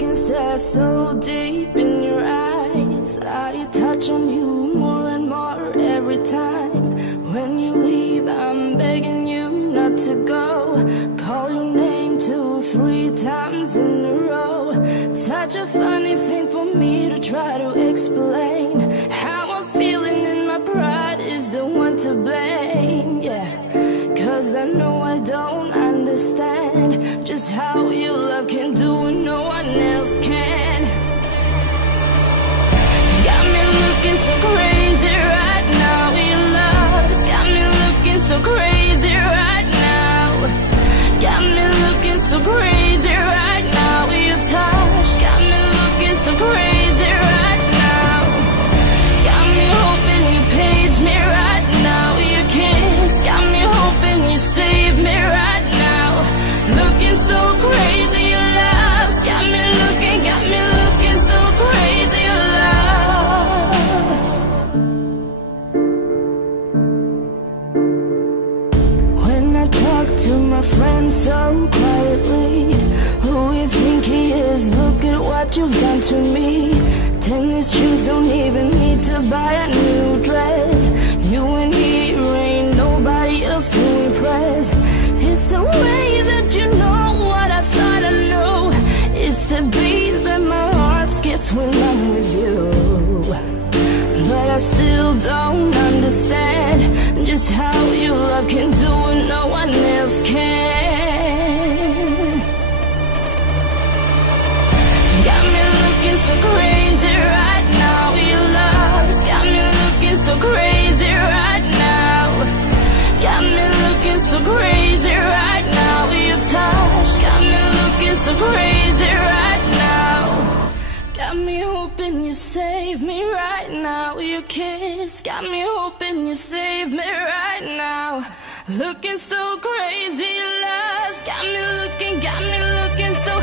can stare so deep in your eyes. I touch on you more and more every time. When you leave, I'm begging you not to go. Call your name 2, 3 times in a row. Such a funny thing for me to try to explain. How I'm feeling and my pride is the one to blame. Yeah, 'cause I know I don't understand just how your love can do what no one else can. Got me looking so crazy right now. Your love's got me looking so crazy right now. Got me looking so crazy right now. Your touch got me looking so crazy right now. Got me hoping you page me right now. Your kiss got me hoping you save me right now. Looking so crazy, your love's got me looking so crazy, your love. When I talk to my friends so quietly, who you think he is? Look at what you've done to me. Tennis shoes, don't even need to buy a new dress. You and he ain't nobody else to impress. It's the way that you know what I thought I knew. It's the beat that my heart skips when I'm with you. But I still don't understand just how your love can do what no one else can. Got me looking so crazy right now. Your love's got me looking so crazy right now. Got me looking so crazy right now. Your touch got me looking so crazy right now. Got me hoping you save me right now. Your kiss got me hoping you save me right now. Looking so crazy, your love's got me looking so